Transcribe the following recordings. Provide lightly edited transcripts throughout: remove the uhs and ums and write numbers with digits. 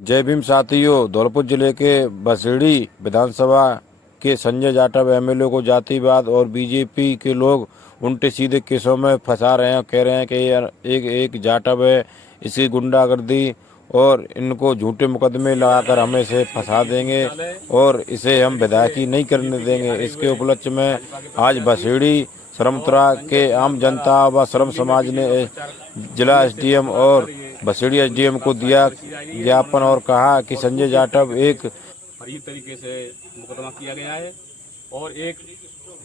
जय भीम साथियों। धौलपुर जिले के बसेड़ी विधानसभा के संजय जाटव एमएलए को जातिवाद और बीजेपी के लोग उल्टे सीधे केसों में फंसा रहे हैं। कह रहे हैं कि ये एक जाटव है, इसकी गुंडागर्दी और इनको झूठे मुकदमे लगाकर हमें से फंसा देंगे और इसे हम विधायकी नहीं करने देंगे। इसके उपलक्ष्य में आज बसेड़ी सरमतरा के आम जनता व श्रम समाज ने जिला एसडीएम और बसेड़ी एसडीएम को दिया ज्ञापन और कहा कि संजय जाटव एक फर्जी तरीके से मुकदमा किया गया है और एक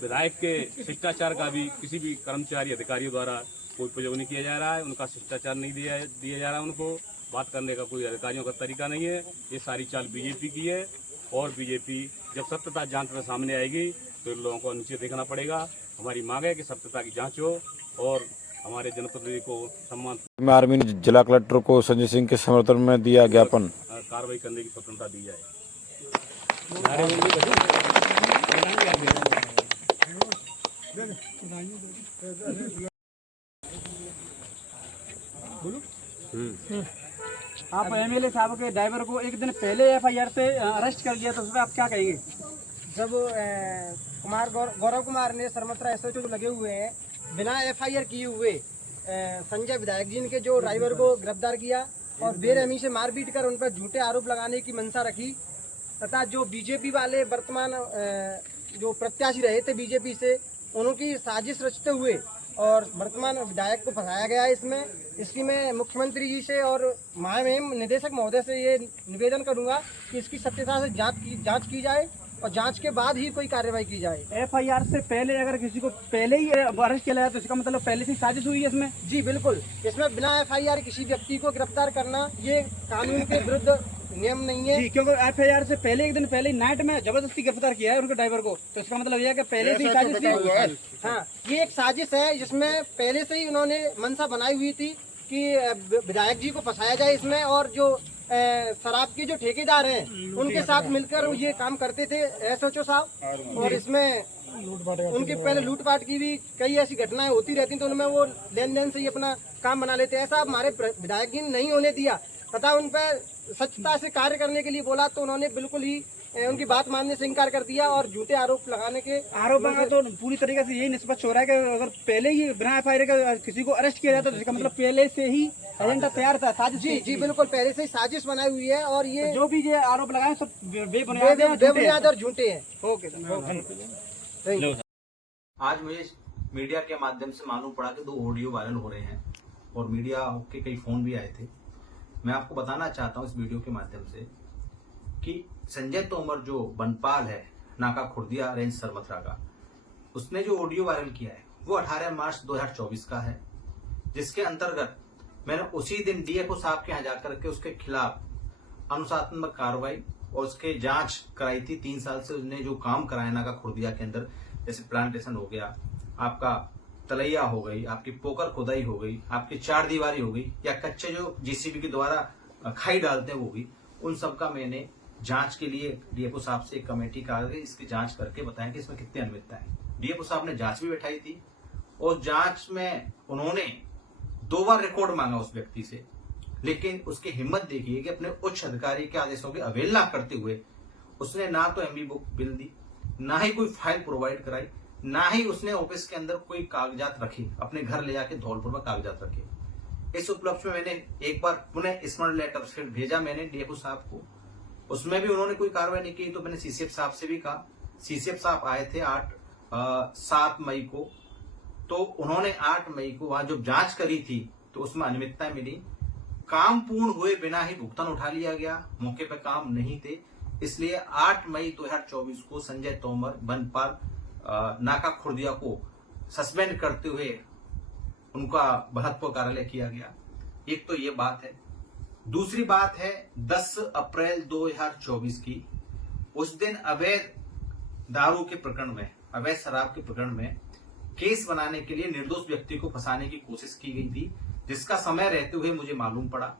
विधायक के शिष्टाचार का भी किसी भी कर्मचारी अधिकारियों द्वारा कोई प्रयोग नहीं किया जा रहा है। उनका शिष्टाचार नहीं दिया जा रहा है। उनको बात करने का कोई अधिकारियों का तरीका नहीं है। ये सारी चाल बीजेपी की है और बीजेपी जब सत्यता जांच में सामने आएगी तो इन लोगों को नीचे देखना पड़ेगा। हमारी मांग है कि सत्यता की जांच हो और हमारे जनप्रतिनिधि को सम्मान। आर्मी ने जिला कलेक्टर को संजय सिंह के समर्थन में दिया ज्ञापन। कार्रवाई करने की स्वतंत्रता दी जाए। आप एमएलए साहब के ड्राइवर को एक दिन पहले एफआईआर से अरेस्ट कर लिया, तो उसमें आप क्या कहेंगे? जब गौरव कुमार ने सरमतरा एसओ लगे हुए हैं, बिना एफआईआर किए हुए संजय विधायक जी के जो ड्राइवर को गिरफ्तार किया और बेरहमी से मारपीट कर उन पर झूठे आरोप लगाने की मंशा रखी, तथा जो बीजेपी वाले वर्तमान जो प्रत्याशी रहे थे बीजेपी से, उनकी साजिश रचते हुए और वर्तमान विधायक को फंसाया गया है। इसकी मैं मुख्यमंत्री जी से और महामहिम निदेशक महोदय से ये निवेदन करूंगा कि इसकी सत्यता से जांच की जाए और जांच के बाद ही कोई कार्रवाई की जाए। एफआईआर से पहले अगर किसी को पहले ही अरेस्ट किया जाए तो इसका मतलब पहले से साजिश हुई है इसमें? जी बिल्कुल, इसमें बिना एफआईआर किसी व्यक्ति को गिरफ्तार करना ये कानून के विरुद्ध नियम नहीं है। जी, क्योंकि एफआईआर से पहले एक दिन पहले नाइट में जबरदस्ती गिरफ्तार किया है उनके ड्राइवर को, तो इसका मतलब यह है कि पहले से ही साजिश थी। हाँ, ये एक साजिश है जिसमें पहले से ही उन्होंने मंशा बनाई हुई थी कि विधायक जी को फंसाया जाए इसमें, और जो शराब के जो ठेकेदार हैं उनके साथ मिलकर ये काम करते थे एसएचओ साहब, और इसमें उनके पहले लूटपाट की भी कई ऐसी घटनाएं होती रहती, तो उनमें वो लेन देन से ही अपना काम बना लेते। ऐसा हमारे विधायक जी ने नहीं होने दिया तथा उन पर सच्चता से कार्य करने के लिए बोला, तो उन्होंने बिल्कुल ही उनकी बात मानने से इनकार कर दिया और झूठे आरोप लगाने के आरोप तो पूरी तरीके से यही निष्पक्ष हो रहा है कि अगर पहले ही बिना एफआईआर का किसी को अरेस्ट किया जाता तो इसका मतलब पहले से ही एजेंडा तैयार था, साजिश। जी बिल्कुल, पहले से ही साजिश बनाई हुई है और ये तो जो भी ये आरोप लगाए सब बेबुनियाद और झूठे हैं। ओके। आज मुझे मीडिया के माध्यम से मालूम पड़ा कि 2 ऑडियो वायरल हो रहे हैं और मीडिया के कई फोन भी आए थे। मैं आपको बताना चाहता हूं इस वीडियो के माध्यम से कि संजय तोमर जो बनपाल है नाका खुर्दिया रेंज सरमथरा का, उसने जो ऑडियो वायरल किया है वो 18 मार्च 2024 का है, जिसके अंतर्गत मैंने उसी दिन डीएफओ साहब के यहाँ जाकर के उसके खिलाफ अनुशासनात्मक कार्रवाई और उसके जांच कराई थी। 3 साल से उसने जो काम कराया नाका खुर्दिया के अंदर, जैसे प्लांटेशन हो गया, आपका तलैया हो गई, आपकी पोकर खुदाई हो गई, आपकी 4 दीवारी हो गई, या कच्चे जो जीसीबी के द्वारा खाई डालते हैं वो भी, उन सब का मैंने जांच के लिए डीएफओ साहब से एक कमेटी का इसकी जांच करके बताया कि इसमें कितनी अनियमितता है। डीएफओ साहब ने जांच भी बैठाई थी और जांच में उन्होंने 2 बार रिकॉर्ड मांगा उस व्यक्ति से, लेकिन उसकी हिम्मत देखिए कि अपने उच्च अधिकारी के आदेशों की अवहेलना करते हुए उसने ना तो एमबी बुक बिल दी, ना ही कोई फाइल प्रोवाइड कराई, ना ही उसने ऑफिस के अंदर कोई कागजात रखे, अपने घर ले जाके धौलपुर में कागजात रखे। इस उपलक्ष्य में मैंने एक बार पुनः स्मरण लेटर फिर भेजा मैंने डीएफओ साहब को, उसमें भी उन्होंने कोई कार्रवाई नहीं की। तो मैंने सीसीएफ साहब से भी कहा, सीसीएफ साहब आए थे 7 मई को, तो उन्होंने 8 मई को वहां जब जांच करी थी तो उसमें अनियमितताएं मिली, काम पूर्ण हुए बिना ही भुगतान उठा लिया गया, मौके पर काम नहीं थे। इसलिए 8 मई 2024 को संजय तोमर बनपाल नाका खुर्दिया को सस्पेंड करते हुए उनका बहत्व कार्यालय किया गया। एक तो ये बात है। दूसरी बात है 10 अप्रैल 2024 की, उस दिन अवैध दारू के प्रकरण में, अवैध शराब के प्रकरण में केस बनाने के लिए निर्दोष व्यक्ति को फंसाने की कोशिश की गई थी, जिसका समय रहते हुए मुझे मालूम पड़ा।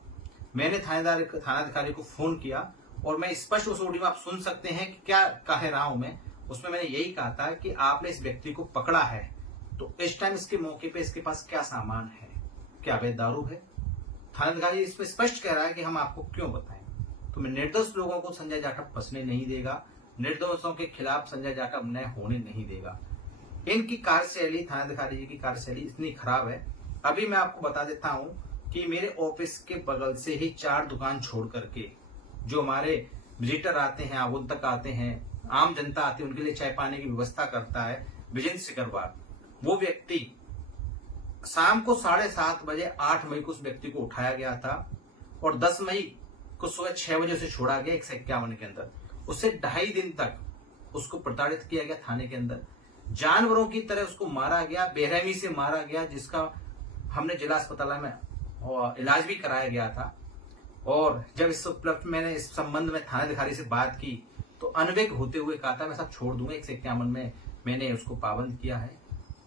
मैंने थानाधिकारी को फोन किया और मैं स्पष्ट उस ऑडियो में आप सुन सकते हैं कि क्या कह रहा हूं मैं। उसमें मैंने यही कहा था कि आपने इस व्यक्ति को पकड़ा है तो इस टाइम इसके मौके पे इसके पास क्या सामान है, क्या अवैध दारू है। थानाधिकारी इसमें स्पष्ट कह रहा है कि हम आपको क्यों बताएं। निर्दोष लोगों को संजय जाटव फंसने नहीं देगा, निर्दोषों के खिलाफ संजय जाटव न्याय होने नहीं देगा। इनकी कार्यशैली, थानाधिकारी जी की कार्यशैली इतनी खराब है। अभी मैं आपको बता देता हूं कि मेरे ऑफिस के बगल से ही 4 दुकान छोड़ करके जो हमारे विजिटर आते हैं, आगंतुक आते हैं, आम जनता आती है, उनके लिए चाय पानी की व्यवस्था करता है विजेंद्र सिकरवार, वो व्यक्ति शाम को 7:30 बजे 8 मई को उस व्यक्ति को उठाया गया था और 10 मई को सुबह 6 बजे उसे छोड़ा गया 151 के अंदर। उससे 2.5 दिन तक उसको प्रताड़ित किया गया थाने के अंदर, जानवरों की तरह उसको मारा गया, बेरहमी से मारा गया, जिसका हमने जिला अस्पताल में इलाज भी कराया गया था। और जब इस उपलब्ध मैंने इस संबंध में थानाधिकारी से बात की तो अनविज्ञ होते हुए कहा था मैं सब छोड़ दूंगा। 151 में मैंने उसको पाबंद किया है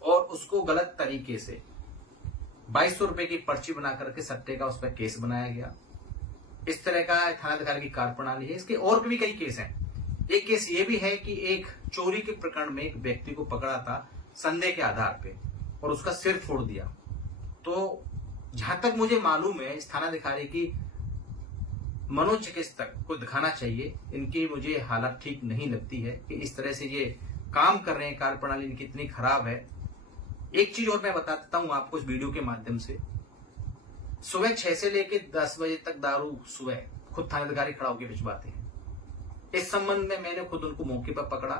और उसको गलत तरीके से 2200 रुपए की पर्ची बना करके सट्टे का उस पर केस बनाया गया। इस तरह का थानाधिकारी की कार्यप्रणाली है। इसके और भी कई केस हैं। एक केस ये भी है कि एक चोरी के प्रकरण में एक व्यक्ति को पकड़ा था संदेह के आधार पे और उसका सिर फोड़ दिया। तो जहां तक मुझे मालूम है इस थानाधिकारी की मनोचिकित्सक को दिखाना चाहिए। इनकी मुझे हालत ठीक नहीं लगती है कि इस तरह से ये काम कर रहे हैं, कार्यप्रणाली इनकी इतनी खराब है। एक चीज और मैं बता देता हूं आपको इस वीडियो के माध्यम से, सुबह 6 से लेकर 10 बजे तक दारू सुबह खुद थानाधिकारी खड़ा होकर भिजवाते हैं। इस संबंध में मैंने खुद उनको मौके पर पकड़ा।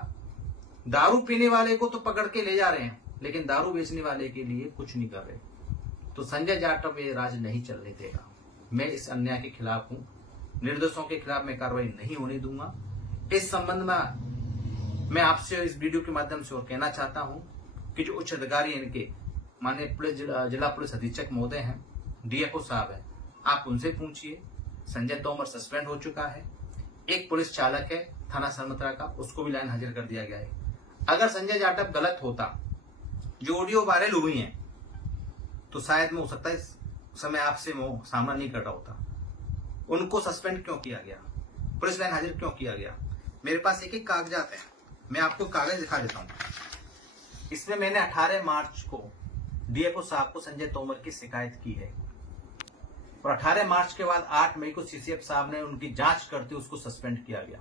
दारू पीने वाले को तो पकड़ के ले जा रहे हैं लेकिन दारू बेचने वाले के लिए कुछ नहीं कर रहे। तो संजय जाटव ये राज नहीं चलने देगा। मैं इस अन्याय के खिलाफ हूं, निर्दोषों के खिलाफ मैं कार्रवाई नहीं होने दूंगा। इस संबंध में मैं आपसे इस वीडियो के माध्यम से और कहना चाहता हूं कि जो उच्च अधिकारी इनके माननीय पुलिस जिला पुलिस अधीक्षक महोदय हैं, डीएफओ साहब है, आप उनसे पूछिए। संजय तोमर सस्पेंड हो चुका है। एक पुलिस चालक है थाना सरमत्रा का, उसको भी लाइन हाजिर कर दिया गया है। अगर संजय जाटव गलत होता, जो ऑडियो वायरल हुई है, तो शायद मैं हो सकता है इस समय आपसे सामना नहीं कर रहा होता। उनको सस्पेंड क्यों किया गया, पुलिस लाइन हाजिर क्यों किया गया? मेरे पास एक एक कागजात है, मैं आपको कागज दिखा देता हूं। इसमें मैंने 18 मार्च को डीएफओ साहब को संजय तोमर की शिकायत की है और 18 मार्च के बाद 8 मई को सीसीएफ साहब ने उनकी जांच करते उसको सस्पेंड किया गया।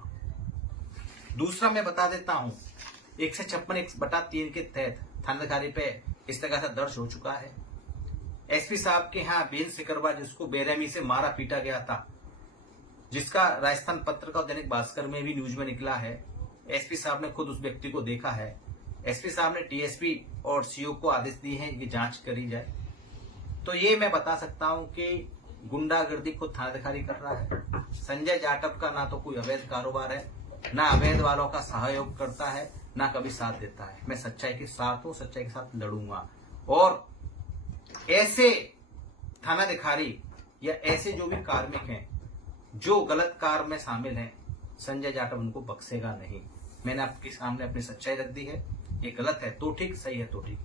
दूसरा मैं बता देता हूं, 156(1)(3) के तहत थानाधिकारी पे इस्तेगासा दर्ज हो चुका है। एसपी साहब के यहाँ विजेंद्र सिकरवार, जिसको बेरहमी से मारा पीटा गया था, जिसका राजस्थान पत्रिका और दैनिक भास्कर में भी न्यूज में निकला है, एसपी साहब ने खुद उस व्यक्ति को देखा है। एसपी साहब ने डीएसपी और सीओ को आदेश दिए हैं कि जांच करी जाए। तो ये मैं बता सकता हूं कि गुंडागर्दी खुद थानाधिकारी कर रहा है। संजय जाटव का ना तो कोई अवैध कारोबार है, ना अवैध वालों का सहयोग करता है, ना कभी साथ देता है। मैं सच्चाई के साथ हूं, सच्चाई के साथ लड़ूंगा और ऐसे थानाधिकारी या ऐसे जो भी कार्मिक हैं जो गलत कार्य में शामिल हैं, संजय जाटव उनको बख्शेगा नहीं। मैंने आपके सामने अपनी सच्चाई रख दी है। ये गलत है तो ठीक, सही है तो ठीक।